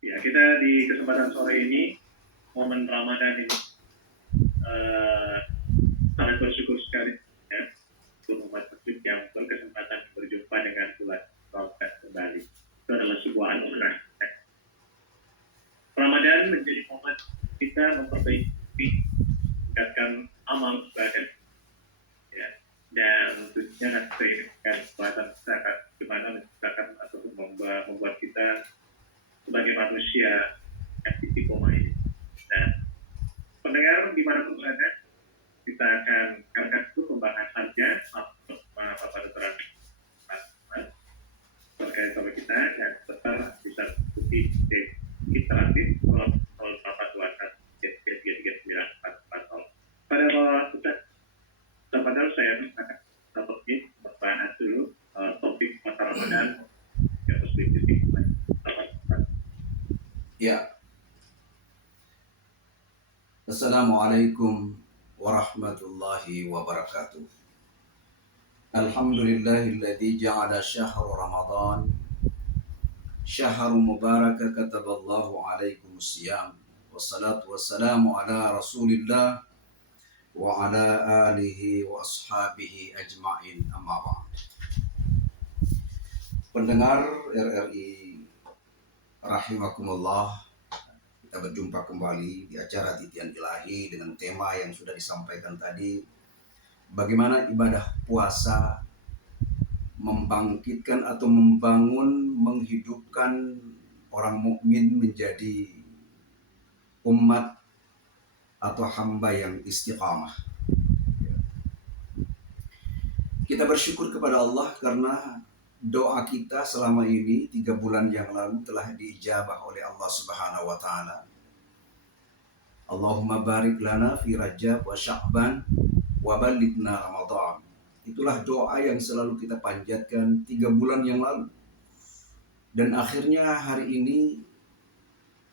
Ya, kita di kesempatan sore ini, momen Ramadan ini, sangat bersyukur sekali ya, untuk umat muslim yang berkesempatan berjumpa dengan bulan Ramadan kembali. Itu adalah sebuah anugerah. Ya. Ramadan menjadi momen kita memperbaiki, meningkatkan amal ibadah, ya, dan tentunya nanti dengan kekuatan zakat, gimana menciptakan atau membuat kita sebagai manusia yang istiqomah ini. Dan pendengar dimanapun berada, kita akan angkat itu pembahasannya bersama Bapak Dr. terkait sama kita dan tetap bisa mengikuti interaktif kalau Bapak Tuasan pada Bapak saya akan topik membahas dulu topik masa Ramadan yang muslim di Ya. Assalamualaikum warahmatullahi wabarakatuh. Alhamdulillahilladzi ja'ala syahra Ramadan syahru mubaraka kataballahu alaikum siyam. Wassalatu wassalamu ala Rasulillah wa ala alihi wa ashabihi ajma'in, amma ba'd. Pendengar RRI rahimakumullah, kita berjumpa kembali di acara Titian Ilahi dengan tema yang sudah disampaikan tadi, bagaimana ibadah puasa membangkitkan atau membangun, menghidupkan orang mukmin menjadi umat atau hamba yang istiqamah. Kita bersyukur kepada Allah karena doa kita selama ini 3 bulan yang lalu telah diijabah oleh Allah Subhanahu wa taala. Allahumma barik lana fi Rajab wa Sya'ban wa balighna Ramadan. Itulah doa yang selalu kita panjatkan 3 bulan yang lalu. Dan akhirnya hari ini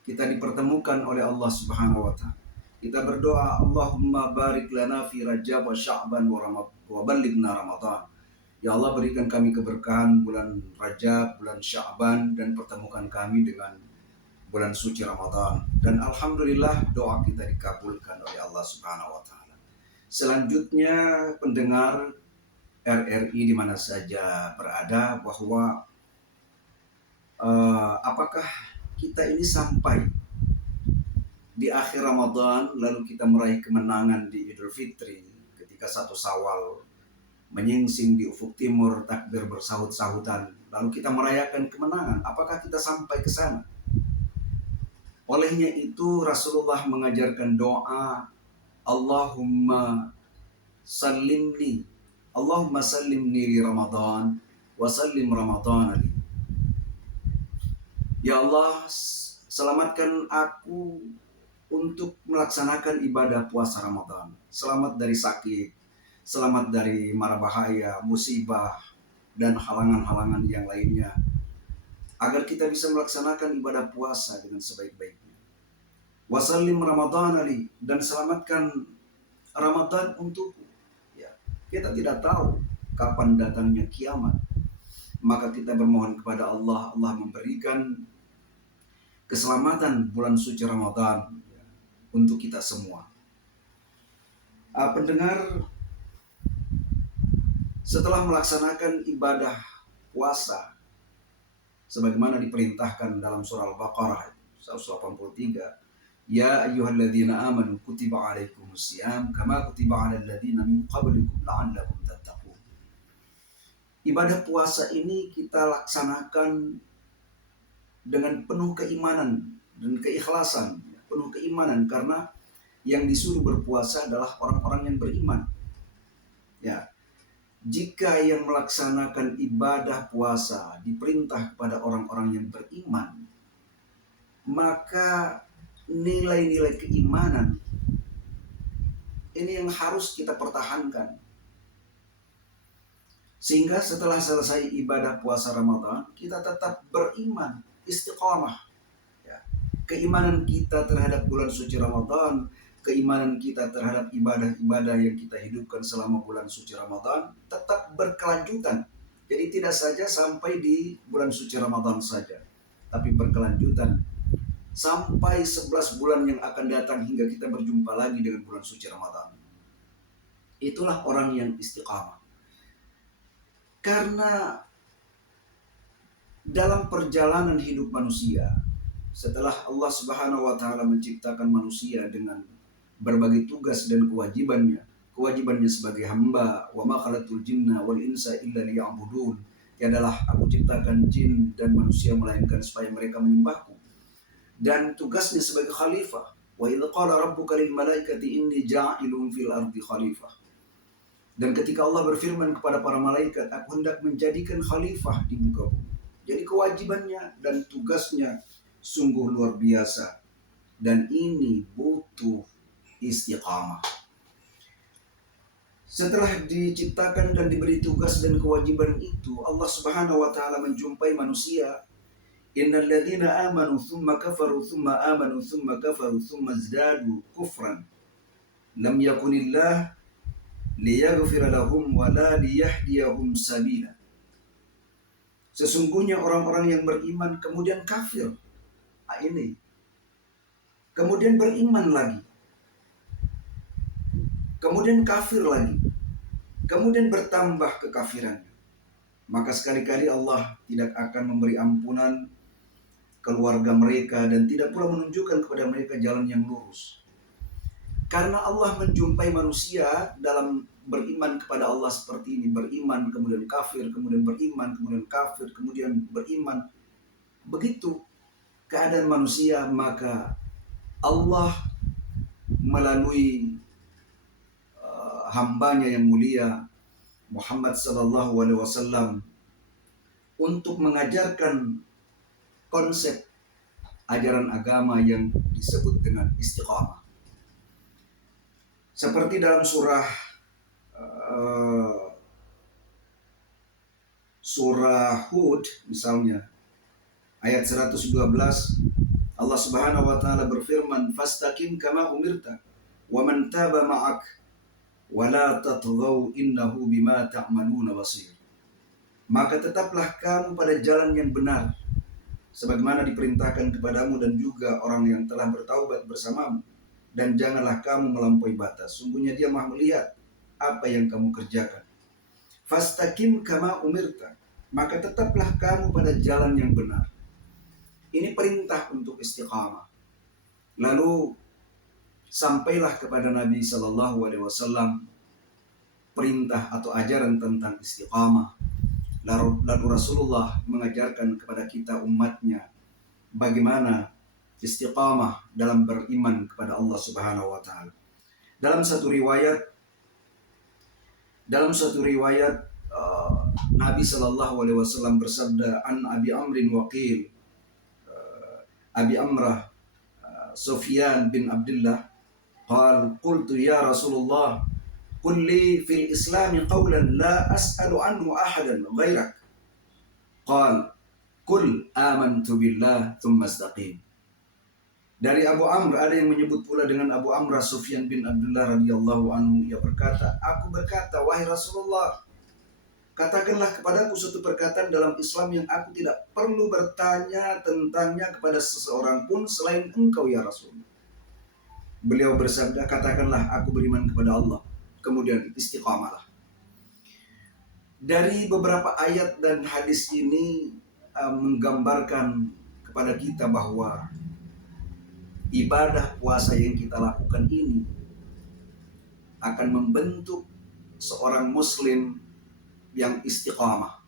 kita dipertemukan oleh Allah Subhanahu wa taala. Kita berdoa, Allahumma barik lana fi Rajab wa Sya'ban wa balighna Ramadan. Ya Allah, berikan kami keberkahan bulan Rajab, bulan Sya'ban, dan pertemukan kami dengan bulan suci Ramadan. Dan alhamdulillah doa kita dikabulkan oleh Allah Subhanahu wa taala. Selanjutnya, pendengar RRI di mana saja berada, bahwa apakah kita ini sampai di akhir Ramadan lalu kita meraih kemenangan di Idul Fitri ketika 1 Syawal menyingsing di ufuk timur, takbir bersahut-sahutan, lalu kita merayakan kemenangan. Apakah kita sampai ke sana? Olehnya itu Rasulullah mengajarkan doa, Allahumma sallimni li Ramadan wa sallim Ramadan li. Ya Allah, selamatkan aku untuk melaksanakan ibadah puasa Ramadan. Selamat dari sakit, selamat dari mara bahaya, musibah, dan halangan-halangan yang lainnya, agar kita bisa melaksanakan ibadah puasa dengan sebaik-baiknya. Wasallim Ramadan ali, dan selamatkan Ramadan untukku. Ya, kita tidak tahu kapan datangnya kiamat. Maka kita bermohon kepada Allah, Allah memberikan keselamatan bulan suci Ramadan ya, untuk kita semua. Pendengar, setelah melaksanakan ibadah puasa sebagaimana diperintahkan dalam surah Al-Baqarah 183, ya ayyuhalladzina amanu kutiba alaikumusiyam kama kutiba alal ladzina min qablikum la'allakum tattaqun. Ibadah puasa ini kita laksanakan dengan penuh keimanan dan keikhlasan, penuh keimanan, karena yang disuruh berpuasa adalah orang-orang yang beriman. Ya, jika yang melaksanakan ibadah puasa diperintah kepada orang-orang yang beriman, maka nilai-nilai keimanan ini yang harus kita pertahankan. Sehingga setelah selesai ibadah puasa Ramadan, kita tetap beriman, istiqamah. Ya. Keimanan kita terhadap bulan suci Ramadan, keimanan kita terhadap ibadah-ibadah yang kita hidupkan selama bulan suci Ramadan tetap berkelanjutan. Jadi tidak saja sampai di bulan suci Ramadan saja, tapi berkelanjutan sampai 11 bulan yang akan datang hingga kita berjumpa lagi dengan bulan suci Ramadan. Itulah orang yang istiqamah. Karena dalam perjalanan hidup manusia, setelah Allah Subhanahu wa taala menciptakan manusia dengan berbagai tugas dan kewajibannya sebagai hamba, wa ma khalaqtul jinna wal insa illa liya'budun. Tiadalah aku ciptakan jin dan manusia melainkan supaya mereka menyembahku. Dan tugasnya sebagai khalifah. Wa idz qala rabbuka lil malaikati inni ja'ilun fil ardi khalifah. Dan ketika Allah berfirman kepada para malaikat, aku hendak menjadikan khalifah di muka bumi. Jadi kewajibannya dan tugasnya sungguh luar biasa. Dan ini butuh istiqamah. Setelah diciptakan dan diberi tugas dan kewajiban itu, Allah Subhanahu wa taala menjumpai manusia. Innal ladzina amanu tsumma kafaru tsumma amanu tsumma kafaru tsumma izdadu kufran lam yakunillah liyaghfira lahum wa la liyahdiyahum sabila. Sesungguhnya orang-orang yang beriman kemudian kafir. Ini. Kemudian beriman lagi. Kemudian kafir lagi. Kemudian bertambah kekafirannya. Maka sekali-kali Allah tidak akan memberi ampunan keluarga mereka dan tidak pula menunjukkan kepada mereka jalan yang lurus. Karena Allah menjumpai manusia dalam beriman kepada Allah seperti ini. Beriman, kemudian kafir, kemudian beriman, kemudian kafir, kemudian beriman. Begitu keadaan manusia, maka Allah melalui hambanya yang mulia Muhammad sallallahu alaihi wasallam untuk mengajarkan konsep ajaran agama yang disebut dengan istiqamah. Seperti dalam surah Hud misalnya ayat 112, Allah Subhanahu wa taala berfirman, "Fastaqim kama umirta wa man taba ma'ak wa la tatghaw innahu bima ta'maluna basir." Maka tetaplah kamu pada jalan yang benar sebagaimana diperintahkan kepadamu dan juga orang yang telah bertaubat bersamamu, dan janganlah kamu melampaui batas. Sungguhnya Dia Maha melihat apa yang kamu kerjakan. Fastaqim kama umirta, maka tetaplah kamu pada jalan yang benar. Ini perintah untuk istiqamah. Lalu sampailah kepada Nabi sallallahu alaihi wasallam perintah atau ajaran tentang istiqamah. Lalu Rasulullah mengajarkan kepada kita umatnya bagaimana istiqamah dalam beriman kepada Allah Subhanahu wa taala. Dalam satu riwayat Nabi sallallahu alaihi wasallam bersabda, an Abi Amrin Waqil, Abi Amrah Sufyan bin Abdullah qal qultu ya Rasulullah qul li fil Islam qawlan la as'alu anhu ahadan ghairak. Qal qul amantu billah thumma istaqim. Dari Abu Amr ada yang menyebut pula dengan Abu Amrah Sufyan bin Abdullah radhiyallahu anhu, ia berkata, aku berkata, wahai Rasulullah, katakanlah kepadaku suatu perkataan dalam Islam yang aku tidak perlu bertanya tentangnya kepada seseorang pun selain engkau ya Rasul. Beliau bersabda, katakanlah aku beriman kepada Allah, kemudian istiqamalah. Dari beberapa ayat dan hadis ini menggambarkan kepada kita bahwa ibadah puasa yang kita lakukan ini akan membentuk seorang muslim yang istiqamah,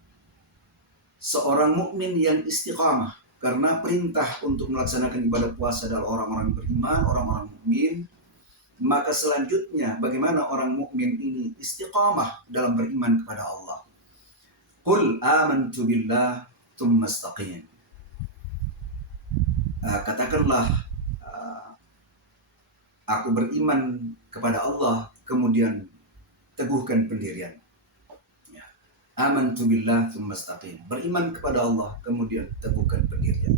seorang mukmin yang istiqamah, karena perintah untuk melaksanakan ibadah puasa adalah orang-orang beriman, orang-orang mukmin. Maka selanjutnya bagaimana orang mukmin ini istiqamah dalam beriman kepada Allah. Qul amantu billah tsumma istaqim. Katakanlah aku beriman kepada Allah, kemudian teguhkan pendirian. Amantu billah tsumma istaqim. Beriman kepada Allah, kemudian teguhkan pendirian.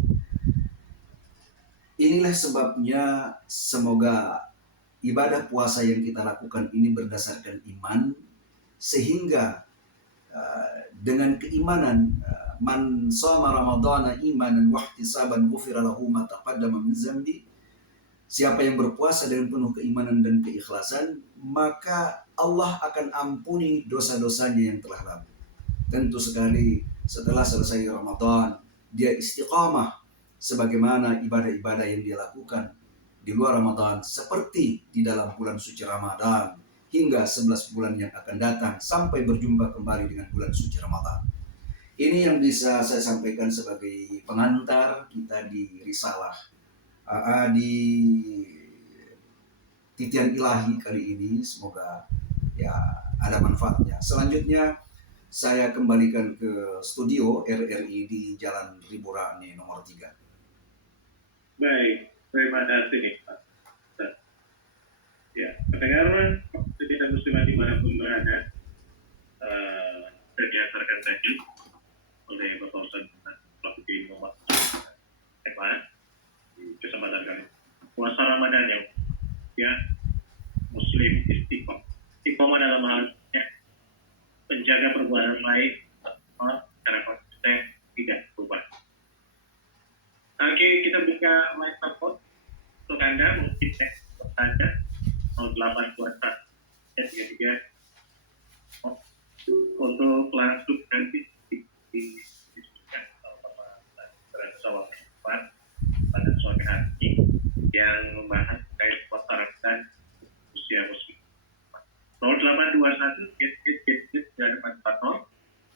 Inilah sebabnya semoga ibadah puasa yang kita lakukan ini berdasarkan iman, sehingga dengan keimanan, man shoma ramadhana imanan wahtisaban ghufira lahu ma taqaddama min dzambi. Siapa yang berpuasa dengan penuh keimanan dan keikhlasan, maka Allah akan ampuni dosa-dosanya yang telah lalu. Tentu sekali setelah selesai Ramadan, dia istiqamah sebagaimana ibadah-ibadah yang dia lakukan di luar Ramadan, seperti di dalam bulan suci Ramadan, hingga 11 bulan yang akan datang sampai berjumpa kembali dengan bulan suci Ramadan. Ini yang bisa saya sampaikan sebagai pengantar kita di risalah di titian ilahi kali ini. Semoga ya ada manfaatnya. Selanjutnya saya kembalikan ke studio RRI di Jalan Riburani nomor 3. Baik, terima kasih nih Pak. Ya, pendengar muslim dan muslimat dimanapun berada, dan diantarkan tadi oleh Bapak Ustaz Pelaku Muhammad di kesempatan kami. Puasa Ramadan yang ya Muslim istiqomah. Istiqomah dalam halnya penjaga perbuatan baik secara konsisten tidak berubah. Oke, kita buka live telepon untuk Anda mungkin saja 0821 33 untuk langsung nanti diskusikan bersama Pak pada sore hari yang membahas terkait puasa Ramadan usia muslim. 0821 dan 440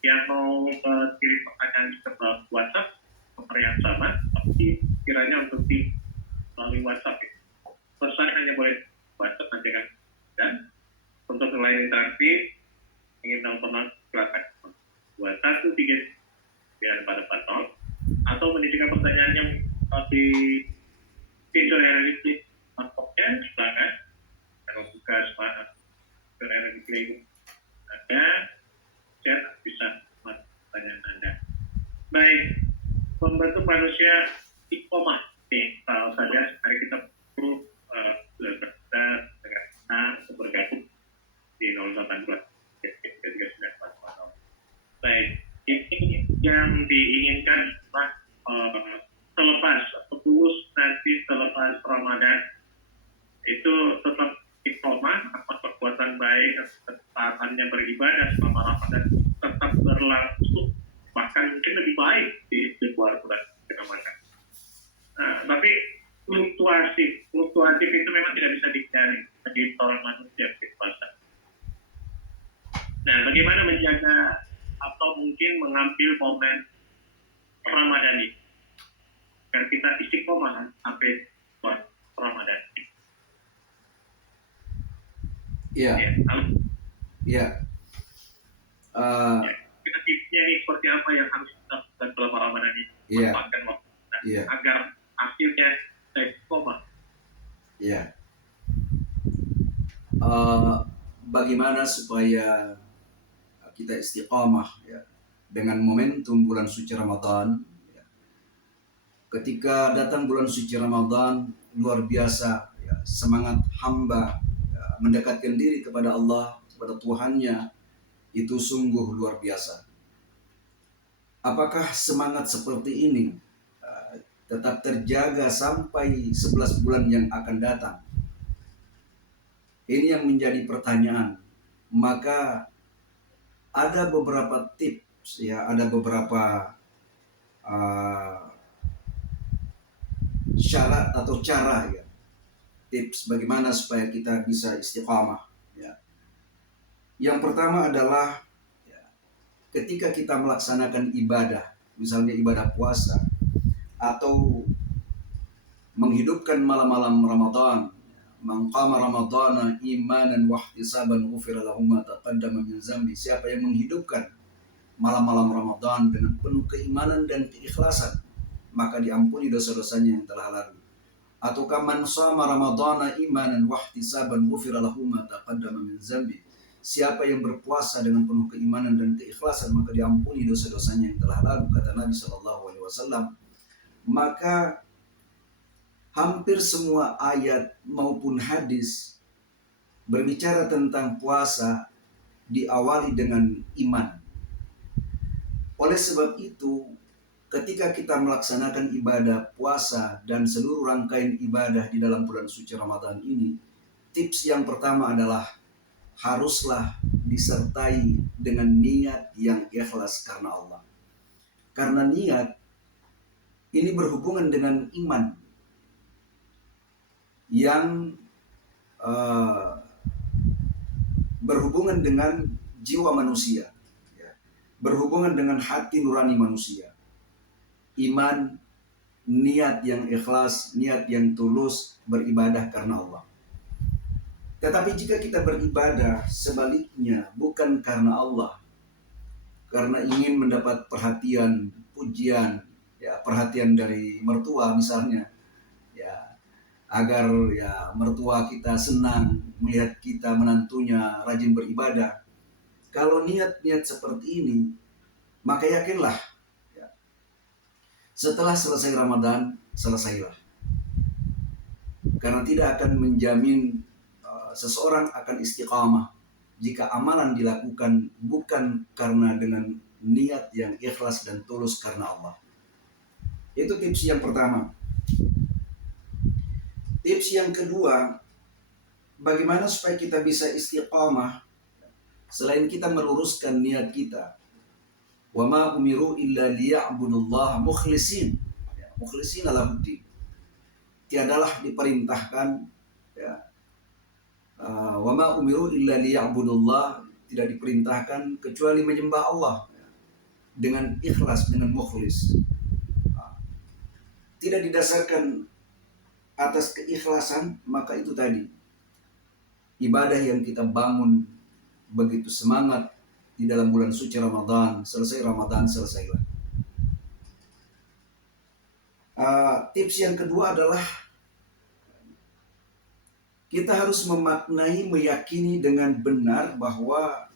yang mau kirim pertanyaan ke WhatsApp nomor yang sama, tapi kiranya untuk di melalui WhatsApp ya. Pesan hanya boleh WhatsApp nanti kan. Dan untuk yang lain interaktif ingin nonton silakan 21 atau menitipkan pertanyaannya di pintu RRI Mantapnya silakan. Kalau buka semangat RRI ada chat bisa pertanyaan Anda. Baik, membentuk manusia istiqomah nih, kalau saja hari kita perlu bergabung di 082 Baik, ini yang diinginkan selepas atau lulus nanti selepas Ramadan itu tetap istiqomah, apa perbuatan baik, ketaatannya beribadah selama Ramadan tetap berlangsung, bahkan mungkin lebih baik di luar bulan Ramadan. Tapi fluktuatif itu memang tidak bisa dihindari bagi seorang manusia berpuasa. Nah, bagaimana menjaga atau mungkin mengambil momen Ramadan ini agar kita istiqomah sampai Ramadan? Iya. Iya. Kita tipsnya ini seperti apa yang harus kita lakukan selama Ramadan ini? Iya. Manfaatkan waktu agar akhirnya kita istiqomah. Iya. Bagaimana supaya kita istiqamah ya dengan momentum bulan suci Ramadan ya. Ketika datang bulan suci Ramadan, luar biasa ya, semangat hamba ya, mendekatkan diri kepada Allah, kepada Tuhannya itu sungguh luar biasa. Apakah semangat seperti ini tetap terjaga sampai 11 bulan yang akan datang? Ini yang menjadi pertanyaan. Maka ada beberapa tips ya, ada beberapa syarat atau cara ya, tips bagaimana supaya kita bisa istiqamah ya. Yang pertama adalah ya, ketika kita melaksanakan ibadah, misalnya ibadah puasa atau menghidupkan malam-malam Ramadan, man qama ramadhana imanan wahtisaban ghufira lahu ma taqaddama min dzambi. Siapa yang menghidupkan malam-malam Ramadan dengan penuh keimanan dan keikhlasan, maka diampuni dosa-dosanya yang telah lalu. Atau man shama ramadhana imanan wahtisaban ghufira lahu ma taqaddama min dzambi. Siapa yang berpuasa dengan penuh keimanan dan keikhlasan, maka diampuni dosa-dosanya yang telah lalu, kata Nabi SAW. Maka hampir semua ayat maupun hadis berbicara tentang puasa diawali dengan iman. Oleh sebab itu, ketika kita melaksanakan ibadah puasa dan seluruh rangkaian ibadah di dalam bulan suci Ramadan ini, tips yang pertama adalah haruslah disertai dengan niat yang ikhlas karena Allah. Karena niat ini berhubungan dengan iman yang berhubungan dengan jiwa manusia, berhubungan dengan hati nurani manusia. Iman, niat yang ikhlas, niat yang tulus beribadah karena Allah. Tetapi jika kita beribadah sebaliknya bukan karena Allah, karena ingin mendapat perhatian, pujian, ya perhatian dari mertua misalnya, ya agar ya mertua kita senang melihat kita menantunya rajin beribadah. Kalau niat-niat seperti ini, maka yakinlah ya, setelah selesai Ramadan, selesailah. Karena tidak akan menjamin seseorang akan istiqamah jika amalan dilakukan bukan karena dengan niat yang ikhlas dan tulus karena Allah. Itu tips yang pertama. Tips yang kedua, bagaimana supaya kita bisa istiqamah selain kita meluruskan niat kita. Wa ma umiru illa liya'budullaha mukhlisin. Ya, mukhlisin lahuddin. Tiadalah diperintahkan ya, wa ma umiru illa liya'budullah, tidak diperintahkan kecuali menyembah Allah dengan ikhlas, dengan mukhlis. Tidak didasarkan atas keikhlasan, maka itu tadi ibadah yang kita bangun begitu semangat di dalam bulan suci Ramadan, selesai Ramadan selesailah. Tips yang kedua adalah kita harus memaknai, meyakini dengan benar bahwa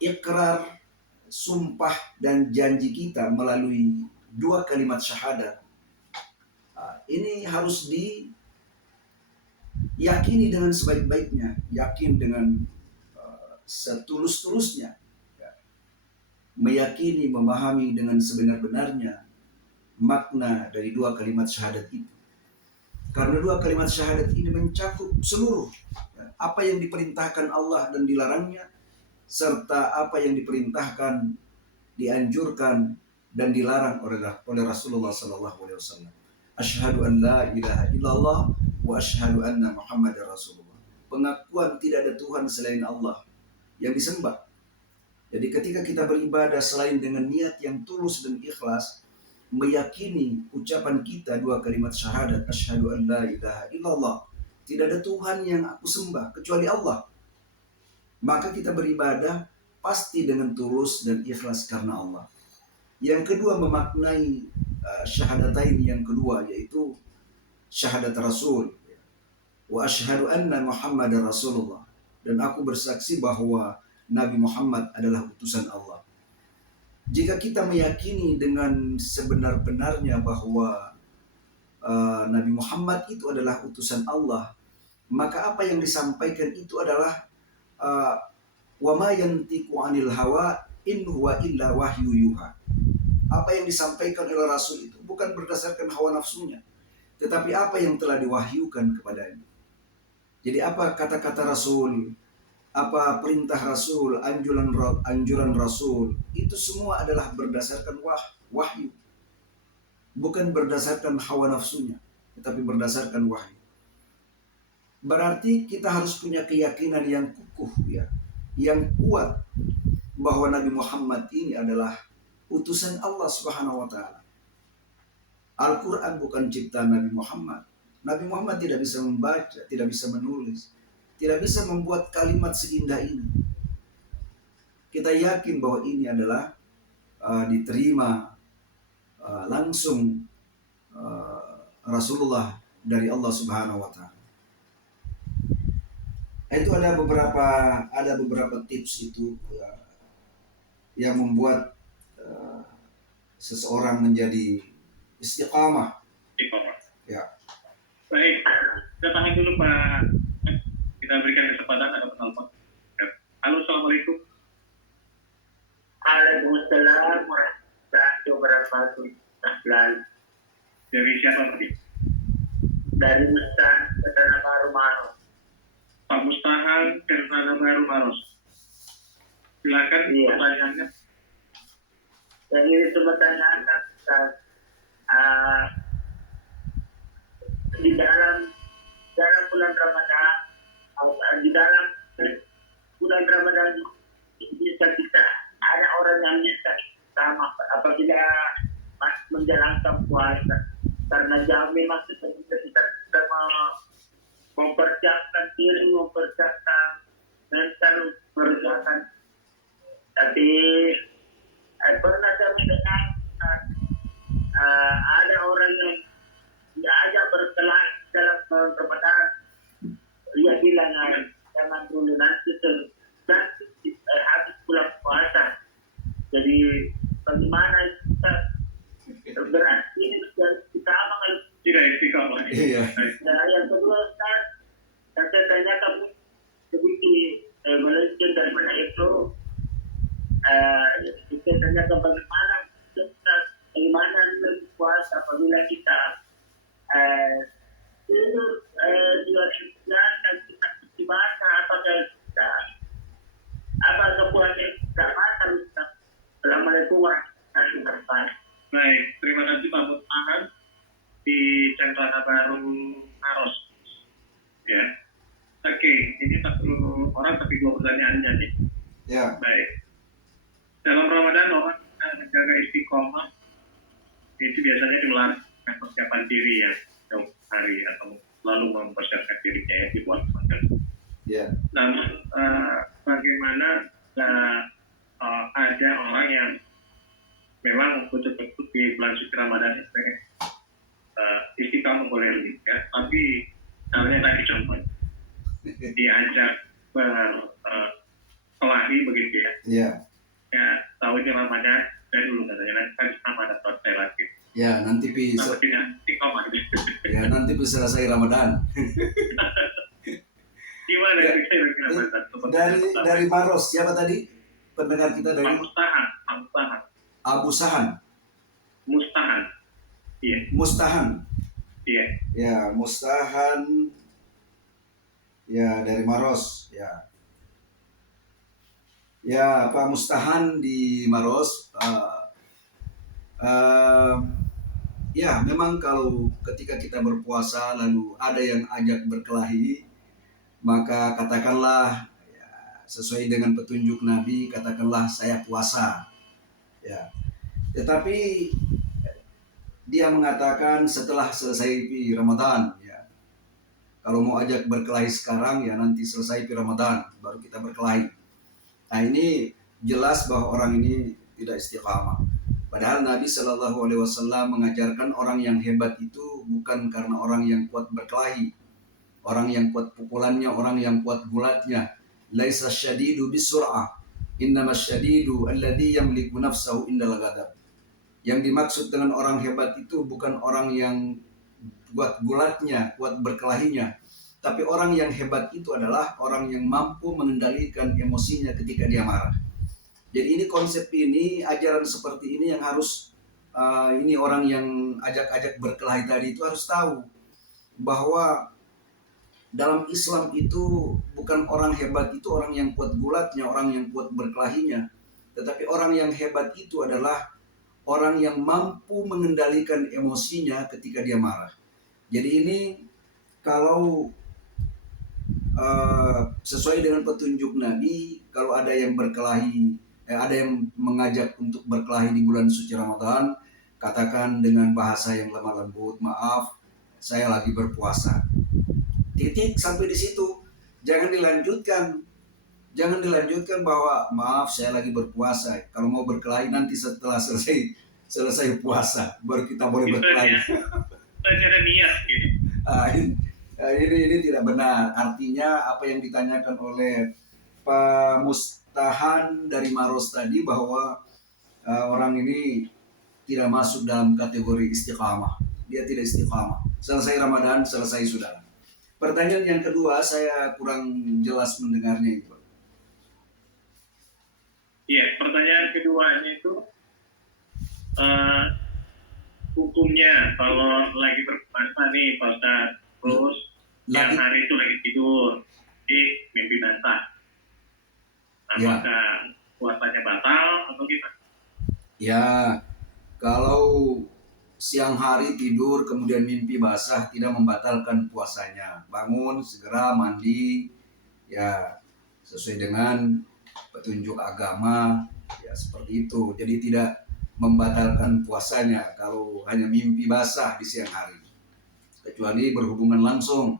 ikrar, sumpah dan janji kita melalui dua kalimat syahadat ini harus diyakini dengan sebaik-baiknya, yakin dengan setulus-tulusnya, meyakini, memahami dengan sebenar-benarnya makna dari dua kalimat syahadat itu. Karena dua kalimat syahadat ini mencakup seluruh apa yang diperintahkan Allah dan dilarangnya, serta apa yang diperintahkan, dianjurkan dan dilarang oleh Rasulullah SAW. Asyhadu an la ilaha illallah wa asyhadu anna Muhammadar Rasulullah. Pengakuan tidak ada Tuhan selain Allah yang disembah. Jadi ketika kita beribadah selain dengan niat yang tulus dan ikhlas, meyakini ucapan kita dua kalimat syahadat, asyhadu an la ilaha illallah, tidak ada Tuhan yang aku sembah kecuali Allah, maka kita beribadah pasti dengan tulus dan ikhlas karena Allah. Yang kedua, memaknai syahadatain yang kedua, yaitu syahadat Rasul, wa asyhadu anna Muhammadar Rasulullah, dan aku bersaksi bahwa Nabi Muhammad adalah utusan Allah. Jika kita meyakini dengan sebenar-benarnya bahwa Nabi Muhammad itu adalah utusan Allah, maka apa yang disampaikan itu adalah wa ma yantiqu 'anil hawa in huwa illa wahyu yuha. Apa yang disampaikan oleh Rasul itu bukan berdasarkan hawa nafsunya, tetapi apa yang telah diwahyukan kepadanya. Jadi apa kata-kata Rasul, apa perintah Rasul, anjuran Rasul, itu semua adalah berdasarkan wahyu. Bukan berdasarkan hawa nafsunya, tetapi berdasarkan wahyu. Berarti kita harus punya keyakinan yang kukuh, ya, yang kuat bahwa Nabi Muhammad ini adalah utusan Allah Subhanahu wa taala. Al-Quran bukan ciptaan Nabi Muhammad. Nabi Muhammad tidak bisa membaca, tidak bisa menulis, tidak bisa membuat kalimat seindah ini. Kita yakin bahwa ini adalah diterima langsung Rasulullah dari Allah Subhanahu wa taala. Itu ada beberapa tips itu yang membuat seseorang menjadi istiqamah. Ya. Baik, kita tahan dulu Pak. Kita berikan kesempatan ada penelpon. Halo, Assalamualaikum. Waalaikumsalam warahmatullahi wabarakatuh. Dari siapa tadi? Dari Mustan Kedana Baru Mano. Pak Mustahan, Kertana Baru Maros. Silakan Iya. pertanyaannya. Yang ini sebetulnya Ustaz, di dalam bulan Ramadan, di dalam bulan Ramadan bisa kita ada orang yang bisa sama apabila menjalankan puasa karena jamin maksudnya kita mempersiapkan diri, mempersiapkan mental mengerjakan. Tapi pernah saya mendengar ada orang yang diajak berkelahi dalam bulan Ramadan. Dia bilang jangan dulu nanti habis bulan puasa. Jadi bagaimana kita berarti ini kita apa kalau Tidak istiqomah. Iya. Nah, yang kedua Ustaz, yang saya tanyakan begitu Malaysia dan mana itu kita tanyakan bagaimana bagaimana puasa apabila kita tidur dua jam dan kita ibadah apakah kita apa puasa tidak batal Ustaz. Assalamualaikum warahmatullahi wabarakatuh. Baik, terima kasih Pak Mustahan di Cendana Baru Maros. Ya. Oke, ini satu orang tapi dua pertanyaannya nih. Ya. Baik. Dalam Ramadan orang menjaga istiqomah itu biasanya dengan persiapan diri ya, jauh hari atau lalu mempersiapkan dirinya ya di bulan Ramadan. Ya. Namun bagaimana ada orang yang memang betul-betul di bulan suci Ramadan itu istiqomah boleh lebih ya, tapi misalnya tadi contohnya diajak berkelahi begitu ya. Ya. Ya, tahu ini Ramadan dari dulu katanya nanti kan Ramadan selesai lagi. Ya, nanti Tapi tidak istiqomah. ya nanti selesai Ramadan. Gimana Ya. kira-kira Ramadan? Dari Maros, siapa tadi? Pendengar kita dari Pak Mustahan. Abu Sahan, Mustahan. Iya, Mustahan. iya. Ya, Mustahan. Ya, dari Maros. Ya. Ya, Pak Mustahan di Maros. Ya, memang kalau ketika kita berpuasa lalu ada yang ajak berkelahi, maka katakanlah ya, sesuai dengan petunjuk Nabi, katakanlah saya puasa. Ya. Tetapi dia mengatakan setelah selesai Ramadan, ya. Kalau mau ajak berkelahi sekarang ya nanti selesai Ramadan baru kita berkelahi. Nah, ini jelas bahwa orang ini tidak istiqamah. Padahal Nabi Shallallahu Alaihi Wasallam mengajarkan orang yang hebat itu bukan karena orang yang kuat berkelahi, orang yang kuat pukulannya, orang yang kuat gulatnya. Laisa syadidu bisur'ah, innamas syadidu alladhi yamliku nafsahu indal ghadab. Yang dimaksud dengan orang hebat itu bukan orang yang kuat gulatnya, kuat berkelahinya, tapi orang yang hebat itu adalah orang yang mampu mengendalikan emosinya ketika dia marah. Jadi ini konsep ini, ajaran seperti ini yang harus ini orang yang ajak-ajak berkelahi tadi itu harus tahu bahwa dalam Islam itu bukan orang hebat itu orang yang kuat gulatnya, orang yang kuat berkelahinya, tetapi orang yang hebat itu adalah orang yang mampu mengendalikan emosinya ketika dia marah. Jadi ini kalau sesuai dengan petunjuk Nabi, kalau ada yang berkelahi, ada yang mengajak untuk berkelahi di bulan suci Ramadan, katakan dengan bahasa yang lemah lembut, maaf, saya lagi berpuasa. Titik sampai di situ. Jangan dilanjutkan bahwa maaf saya lagi berpuasa. Kalau mau berkelahi nanti setelah selesai puasa baru kita boleh berkelahi. Ada niat gitu. Ini tidak benar. Artinya apa yang ditanyakan oleh Pak Mustahan dari Maros tadi bahwa orang ini tidak masuk dalam kategori istiqamah. Dia tidak istiqamah. Selesai Ramadan, selesai sudah. Pertanyaan yang kedua saya kurang jelas mendengarnya itu. keduanya itu hukumnya kalau lagi berpuasa nih Pak Ustadz, terus yang Lagi hari itu lagi tidur, di mimpi basah, ya, apakah puasanya batal atau gimana? ya kalau siang hari tidur kemudian mimpi basah tidak membatalkan puasanya. Bangun segera mandi ya sesuai dengan petunjuk agama ya seperti itu. Jadi tidak membatalkan puasanya kalau hanya mimpi basah di siang hari. Kecuali berhubungan langsung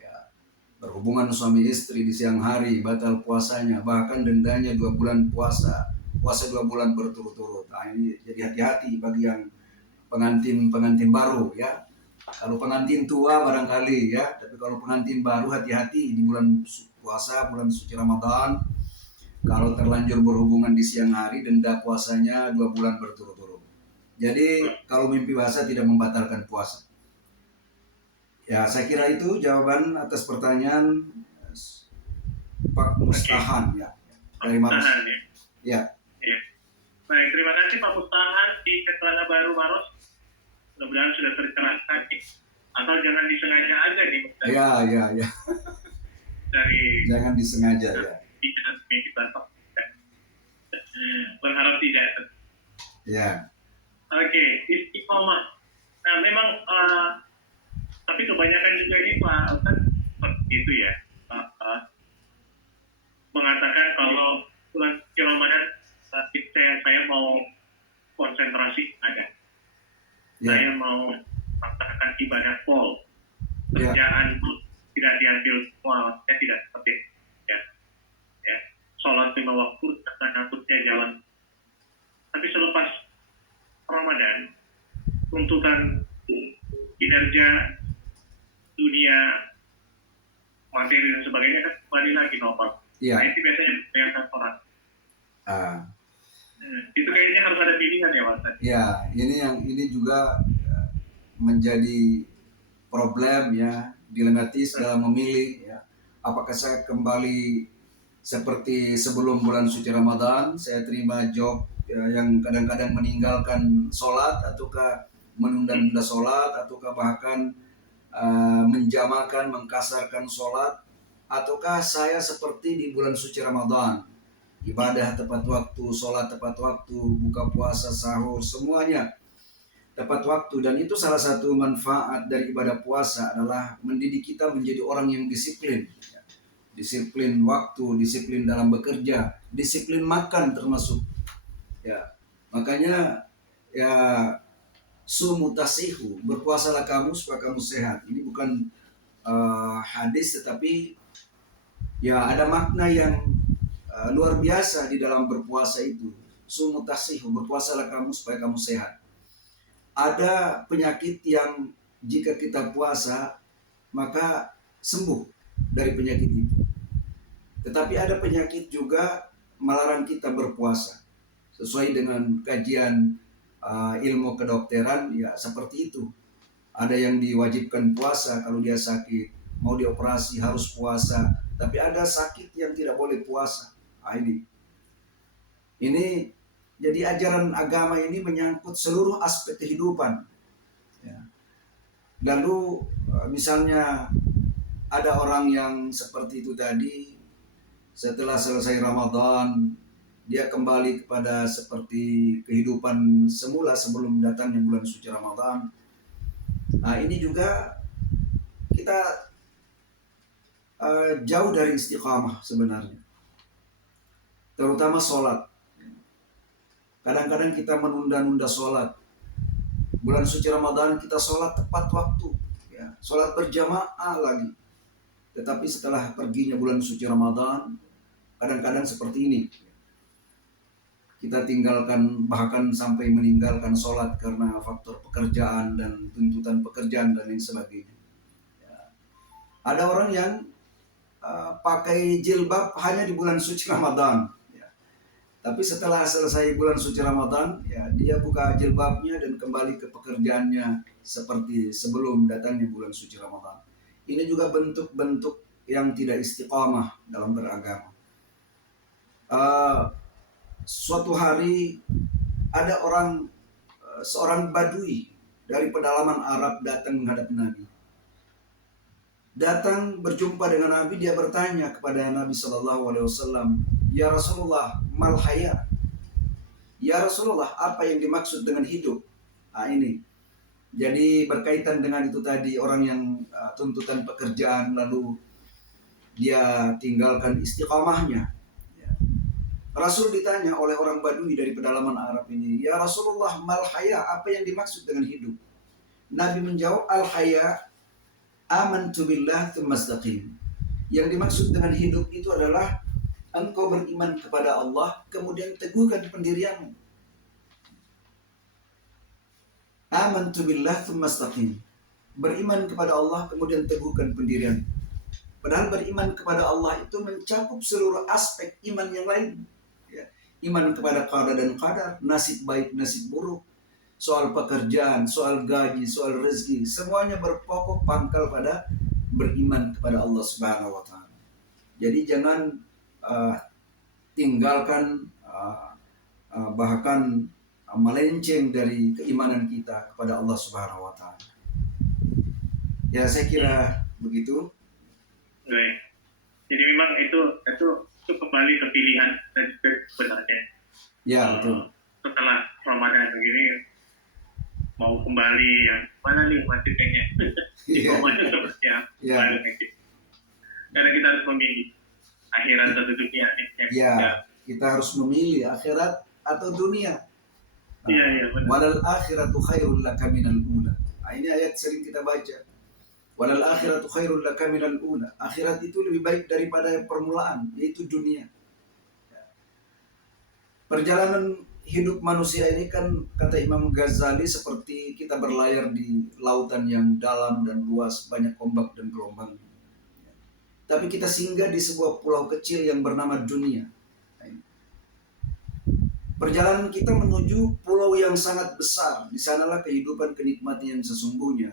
ya, berhubungan suami istri di siang hari batal puasanya, bahkan dendanya 2 bulan puasa 2 bulan berturut-turut. Nah ini jadi hati-hati bagi yang pengantin baru ya. Kalau pengantin tua barangkali ya, tapi kalau pengantin baru hati-hati di bulan puasa, bulan suci Ramadan. Kalau terlanjur berhubungan di siang hari, denda puasanya 2 bulan berturut-turut. Jadi kalau mimpi basah tidak membatalkan puasa. Ya saya kira itu jawaban atas pertanyaan Pak Mustahan ya dari Maros. Tahan ya. Ya. Ya. Baik, terima kasih Pak Mustahan di Keterangan Baru Maros. Mudah-mudahan sudah tercerahkan nih. Atau jangan disengaja aja nih Ya. dari Jangan disengaja ya. pikiran kita. Berharap tidak. Ya. Oke, istiqomah. Nah, memang tapi kebanyakan juga ini Pak Ustaz seperti itu ya. Mengatakan kalau bulan Ramadan saya mau konsentrasi ada. Ya. Saya mau melaksanakan ibadah full. Ya. Kerjaan tidak diambil semua, saya tidak seperti ya. Ya. Sholat 5 waktu dan ngangkutnya jalan. Tapi selepas Ramadan, tuntutan kinerja dunia materi dan sebagainya kan kembali lagi normal. Ya. Nah, itu biasanya yang kantoran. Ah. Itu kayaknya harus ada pilihan ya Mas. Ya, ini juga menjadi problem ya, dilematis dalam memilih ya. Apakah saya kembali seperti sebelum bulan suci Ramadan, saya terima job ya, yang kadang-kadang meninggalkan sholat, ataukah menunda-nunda sholat, ataukah bahkan menjamakan, mengkasarkan sholat, ataukah saya seperti di bulan suci Ramadan, ibadah tepat waktu, sholat tepat waktu, buka puasa, sahur, semuanya tepat waktu. Dan itu salah satu manfaat dari ibadah puasa adalah mendidik kita menjadi orang yang disiplin. Disiplin waktu, disiplin dalam bekerja, disiplin makan termasuk. Ya, makanya ya sumu tasihu, berpuasalah kamu supaya kamu sehat. Ini bukan hadis, tetapi ya ada makna yang luar biasa di dalam berpuasa itu. Sumu tasihu, berpuasalah kamu supaya kamu sehat. Ada penyakit yang jika kita puasa maka sembuh dari penyakit itu. Tetapi ada penyakit juga melarang kita berpuasa. Sesuai dengan kajian ilmu kedokteran ya seperti itu. Ada yang diwajibkan puasa kalau dia sakit, mau dioperasi harus puasa. Tapi ada sakit yang tidak boleh puasa. Ini jadi ajaran agama ini menyangkut seluruh aspek kehidupan. Ya. Lalu misalnya ada orang yang seperti itu tadi, setelah selesai Ramadan dia kembali kepada seperti kehidupan semula sebelum datangnya bulan suci Ramadan. Nah ini juga kita jauh dari istiqamah sebenarnya, terutama sholat. Kadang-kadang kita menunda-nunda sholat. Bulan suci Ramadan kita sholat tepat waktu, ya, sholat berjamaah lagi. Tetapi setelah perginya bulan suci Ramadan, kadang-kadang seperti ini. Kita tinggalkan, bahkan sampai meninggalkan sholat karena faktor pekerjaan dan tuntutan pekerjaan dan lain sebagainya. Ya. Ada orang yang pakai jilbab hanya di bulan suci Ramadan. Tapi setelah selesai bulan suci Ramadan, ya dia buka jilbabnya dan kembali ke pekerjaannya seperti sebelum datangnya bulan suci Ramadan. Ini juga bentuk-bentuk yang tidak istiqamah dalam beragama. Suatu hari ada seorang badui dari pedalaman Arab datang menghadap Nabi. Datang berjumpa dengan Nabi, dia bertanya kepada Nabi Shallallahu Alaihi Wasallam, ya Rasulullah, mal haya? Ya Rasulullah, apa yang dimaksud dengan hidup? Nah, ini. Jadi berkaitan dengan itu tadi, orang yang tuntutan pekerjaan lalu dia tinggalkan istiqamahnya. Ya. Rasul ditanya oleh orang Badui dari pedalaman Arab ini, ya Rasulullah, mal haya? Apa yang dimaksud dengan hidup? Nabi menjawab, al haya amantu billah tsumma istaqim. Yang dimaksud dengan hidup itu adalah engkau beriman kepada Allah kemudian teguhkan pendirianmu. Amantu billah tsumma istaqim. Beriman kepada Allah kemudian teguhkan pendirian. Padahal beriman kepada Allah itu mencakup seluruh aspek iman yang lain. Ya. Iman kepada qada dan qadar, nasib baik, nasib buruk, soal pekerjaan, soal gaji, soal rezeki, semuanya berpokok pangkal pada beriman kepada Allah Subhanahu wa taala. Jadi jangan tinggalkan bahkan melenceng dari keimanan kita kepada Allah Subhanahu wa taala. Ya, saya kira begitu. Baik. Jadi memang itu kembali ke pilihan dan juga sebenarnya. Ya, betul. Setelah Ramadan begini mau kembali yang mana nih masih pengen istiqomahnya seperti apa? Ya. Karena kita harus memilih akhirat atau dunia nih. Ya, kita harus memilih akhirat atau dunia. Iya, benar. Walal akhiratu khairul laka minal ula. Nah, ini ayat sering kita baca. Walal akhiratu khairul laka minal ula. Akhirat itu lebih baik daripada permulaan, yaitu dunia. Perjalanan hidup manusia ini kan kata Imam Ghazali seperti kita berlayar di lautan yang dalam dan luas, banyak ombak dan gelombang. Tapi kita singgah di sebuah pulau kecil yang bernama dunia. Perjalanan kita menuju pulau yang sangat besar. Di sanalah kehidupan kenikmatan yang sesungguhnya.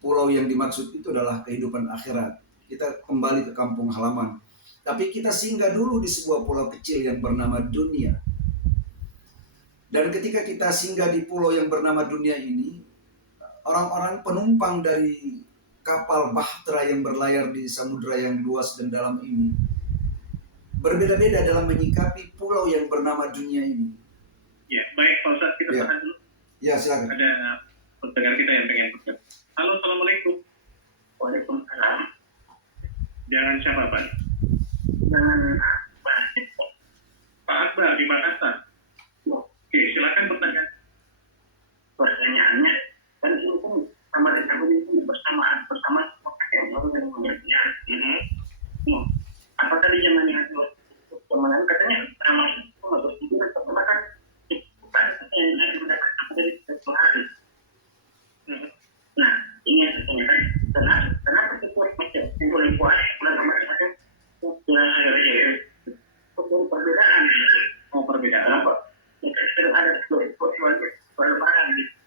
Pulau yang dimaksud itu adalah kehidupan akhirat. Kita kembali ke kampung halaman. Tapi kita singgah dulu di sebuah pulau kecil yang bernama dunia. Dan ketika kita singgah di pulau yang bernama dunia ini, orang-orang penumpang dari kapal bahtera yang berlayar di samudera yang luas dan dalam ini berbeda-beda dalam menyikapi pulau yang bernama dunia ini. Ya, baik Pak Ustaz, kita tahan dulu. Ya, silakan. Ada pendengar kita yang pengen bertanya. Halo, Assalamualaikum. Waalaikumsalam. Jangan siapa Pak? Jangan Pak Akbar di Makassar. Oke, silakan bertanya. pertanyaannya kan ini kan sama dengan ini bersama yang baru yang mengertinya. Apakah di zaman yang kemarin katanya nama itu masuk itu pertama kan bukan yang mendapatkan dari Tuhan. Nah, ini yang saya tanyakan, kenapa itu macam boleh buat bulan Ramadan saja bulan hari raya itu perbedaan. Oh, perbedaan. Kenapa? Kadang ada perubahan gitu.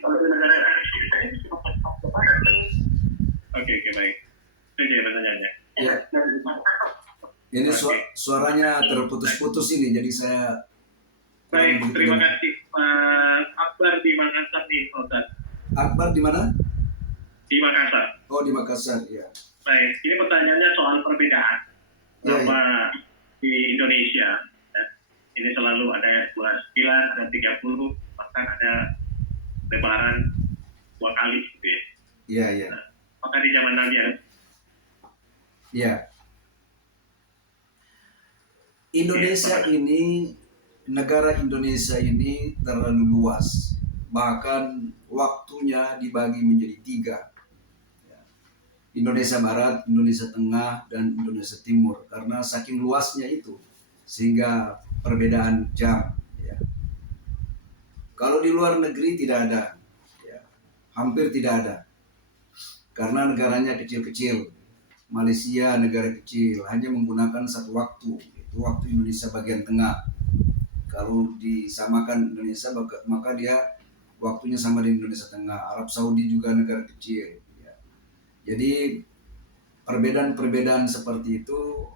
Kalau di negara lain itu cuma perubahan. Oke, baik. Itu dia pertanyaannya. Ya. Ini suaranya terputus-putus ini, jadi saya Baik, terima kasih Pak Akbar di Makassar nih, Pak Ustaz. Akbar di mana? Di Makassar. Oh, di Makassar, ya. Baik, ini pertanyaannya soal perbedaan. Bahwa di Indonesia, ya, ini selalu ada 29, ada 30, bahkan ada lebaran 2 kali gitu ya. Iya, iya. Nah, maka di zaman Nabi ya. Ya. Indonesia ini, negara Indonesia ini terlalu luas. Bahkan waktunya dibagi menjadi 3. Indonesia Barat, Indonesia Tengah, dan Indonesia Timur. Karena saking luasnya itu, sehingga perbedaan jam. Ya. Kalau di luar negeri tidak ada. Ya. Hampir tidak ada. Karena negaranya kecil-kecil. Malaysia negara kecil, hanya menggunakan satu waktu. Itu waktu Indonesia bagian tengah. Kalau disamakan Indonesia, maka dia waktunya sama di Indonesia Tengah. Arab Saudi juga negara kecil. Ya. Jadi perbedaan-perbedaan seperti itu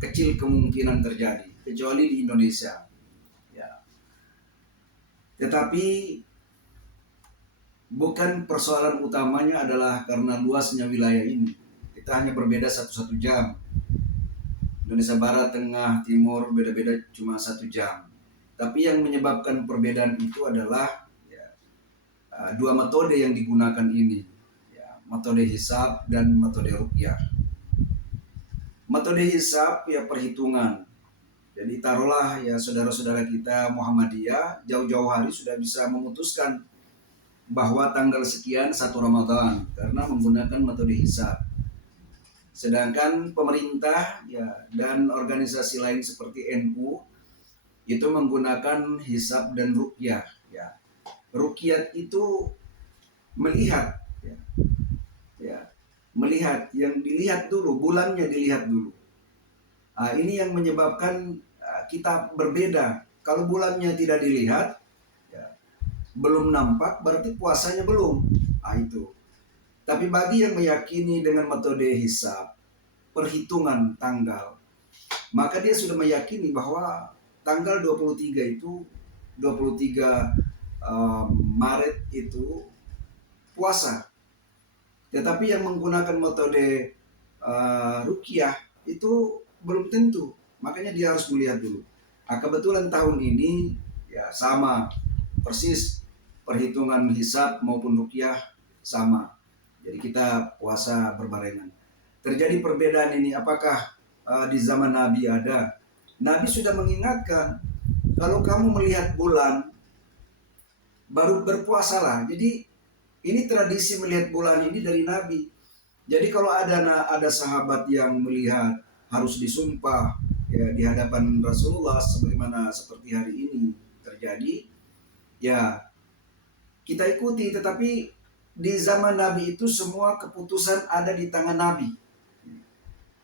kecil kemungkinan terjadi. kecuali di Indonesia. Ya. Tetapi bukan persoalan utamanya adalah karena luasnya wilayah ini. Kita hanya berbeda 1 jam. Indonesia Barat, Tengah, Timur beda-beda cuma 1 jam. Tapi yang menyebabkan perbedaan itu adalah dua metode yang digunakan ini, metode hisab dan metode ruqyah. Metode hisab perhitungan. Jadi taruhlah saudara-saudara kita Muhammadiyah jauh-jauh hari sudah bisa memutuskan bahwa tanggal sekian 1 Ramadan karena menggunakan metode hisab. Sedangkan pemerintah dan organisasi lain seperti NU itu menggunakan hisab dan ruqyah. Ruqyah itu melihat, melihat, yang dilihat dulu, bulannya dilihat dulu. Ini yang menyebabkan kita berbeda. Kalau bulannya tidak dilihat, belum nampak, berarti puasanya belum. Itu. Tapi bagi yang meyakini dengan metode hisab, perhitungan tanggal, maka dia sudah meyakini bahwa tanggal 23 itu, 23 Maret itu puasa. Tetapi yang menggunakan metode ruqyah itu belum tentu. Makanya dia harus melihat dulu. Kebetulan tahun ini sama persis perhitungan hisab maupun ruqyah sama. Jadi kita puasa berbarengan. Terjadi perbedaan ini apakah di zaman Nabi ada? Nabi sudah mengingatkan kalau kamu melihat bulan baru berpuasalah. Jadi ini tradisi melihat bulan ini dari Nabi. Jadi kalau ada sahabat yang melihat harus disumpah di hadapan Rasulullah sebagaimana seperti hari ini terjadi, kita ikuti. Tetapi di zaman Nabi itu semua keputusan ada di tangan Nabi.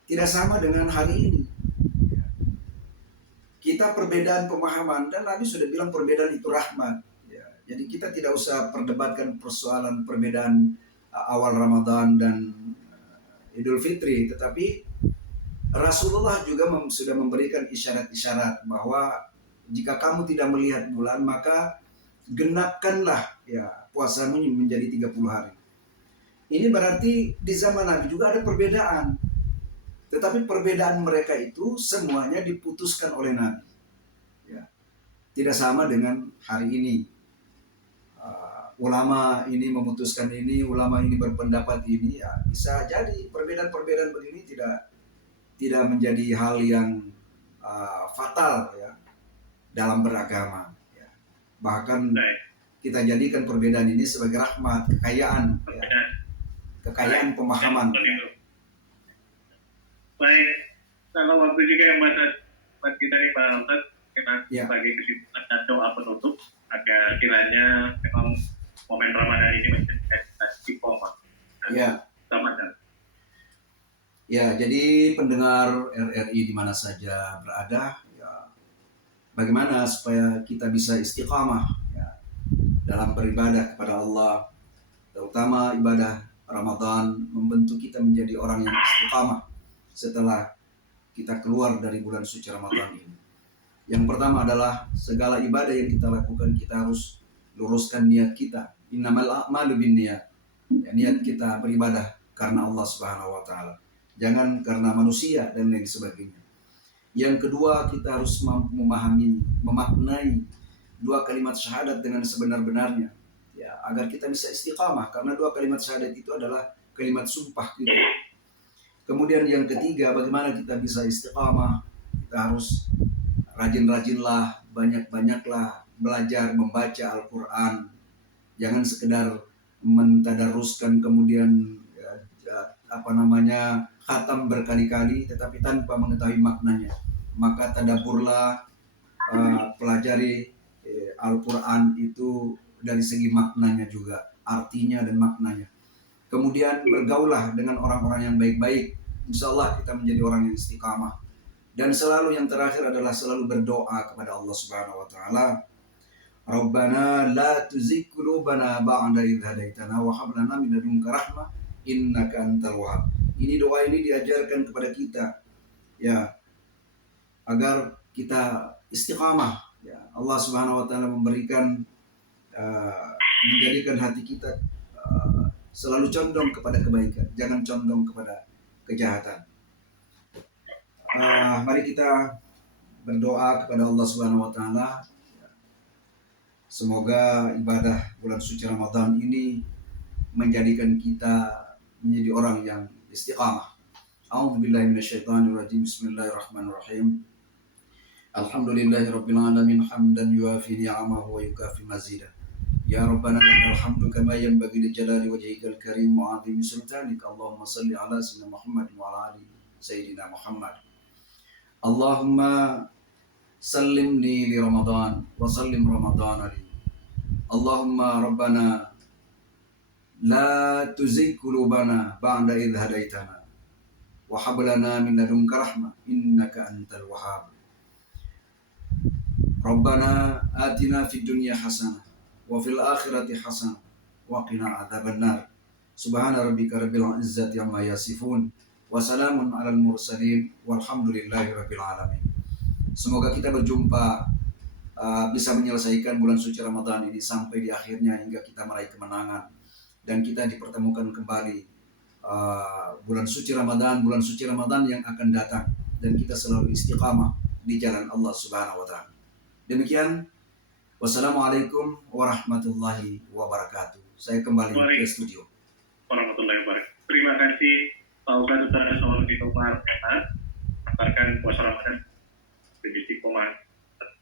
Tidak sama dengan hari ini. Kita perbedaan pemahaman dan Nabi sudah bilang perbedaan itu rahmat. Jadi kita tidak usah perdebatkan persoalan perbedaan awal Ramadan dan Idul Fitri, tetapi Rasulullah juga sudah memberikan isyarat-isyarat bahwa jika kamu tidak melihat bulan maka genapkanlah puasamu menjadi 30 hari. Ini berarti di zaman Nabi juga ada perbedaan. Tetapi perbedaan mereka itu semuanya diputuskan oleh Nabi. Tidak sama dengan hari ini. Ulama ini memutuskan ini, ulama ini berpendapat ini, bisa jadi perbedaan-perbedaan begini tidak menjadi hal yang fatal dalam beragama. Bahkan kita jadikan perbedaan ini sebagai rahmat, kekayaan pemahaman. Baik, kalau waktu juga yang buat kita nih Pak Ustaz, kita sebagai kesimpulan dan doa penutup agar kiranya memang momen Ramadan ini menjadi istiqomah. Ramadan. Jadi pendengar RRI di mana saja berada, bagaimana supaya kita bisa istiqamah dalam beribadah kepada Allah, terutama ibadah Ramadan membentuk kita menjadi orang yang istiqamah setelah kita keluar dari bulan suci Ramadan ini. Yang pertama adalah segala ibadah yang kita lakukan kita harus luruskan niat kita. Innamal a'malu binniyat. Niat kita beribadah karena Allah Subhanahu wa taala. Jangan karena manusia dan lain sebagainya. Yang kedua, kita harus mampu memahami, memaknai dua kalimat syahadat dengan sebenar-benarnya. Agar kita bisa istiqamah, karena dua kalimat syahadat itu adalah kalimat sumpah kita. Kemudian yang ketiga, bagaimana kita bisa istiqamah? Kita harus rajin-rajinlah, banyak-banyaklah belajar membaca Al-Quran. Jangan sekedar mentadaruskan kemudian khatam berkali-kali tetapi tanpa mengetahui maknanya. Maka tadaburlah, pelajari Al-Quran itu dari segi maknanya juga, artinya dan maknanya. Kemudian bergaulah dengan orang-orang yang baik-baik. Insya Allah kita menjadi orang yang istiqamah. Dan selalu yang terakhir adalah selalu berdoa kepada Allah Subhanahu wa taala. Rabbana la tuzigh qulubana ba'da idh hadaitana wa hab lana min ladunka rahmah innaka antal wahhab. Ini doa ini diajarkan kepada kita agar kita istiqamah. Ya, Allah Subhanahu wa taala memberikan menjadikan hati kita selalu condong kepada kebaikan, jangan condong kepada kejahatan. Mari kita berdoa kepada Allah Subhanahu wa taala. Semoga ibadah bulan suci Ramadan ini menjadikan kita menjadi orang yang istiqamah. A'udzubillahi minasyaitonirrajim. Bismillahirrahmanirrahim. Alhamdulillahirabbil alamin hamdan yuafi ni'amahu wa yukafi mazidah. Ya Rabbana lakal hamdu kama yanbaghi li jalali wajhikal karim wa 'azimi sultanik. Allahumma shalli ala sayyidina Muhammad wa ala ali sayyidina Muhammad. Allahumma sallimni li Ramadan wa sallim Ramadan li. Allahumma Rabbana la tuzigh qulubana ba'da idh hadaitana wa hab lana min ladunka rahmah innaka antal wahhab. Rabbana atina fid dunya hasanah wa fil akhirati hasanah wa qina adzabannar. Subhana rabbika rabbil izzati amma yasifun wa salamun alal mursalin walhamdulillahi rabbil alamin. Semoga kita berjumpa bisa menyelesaikan bulan suci Ramadan ini sampai di akhirnya hingga kita meraih kemenangan dan kita dipertemukan kembali bulan suci Ramadan yang akan datang dan kita selalu istiqamah di jalan Allah Subhanahu wa taala. Demikian, wassalamualaikum warahmatullahi wabarakatuh. Saya kembali ke studio. Warahmatullahi wabarakatuh. Terima kasih Pak Ustadz Dr. Solon Tito Pak mengantarkan puasa Ramadan di Istiqomah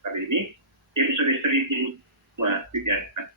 kali ini. Episode 1000 Mas Widianta.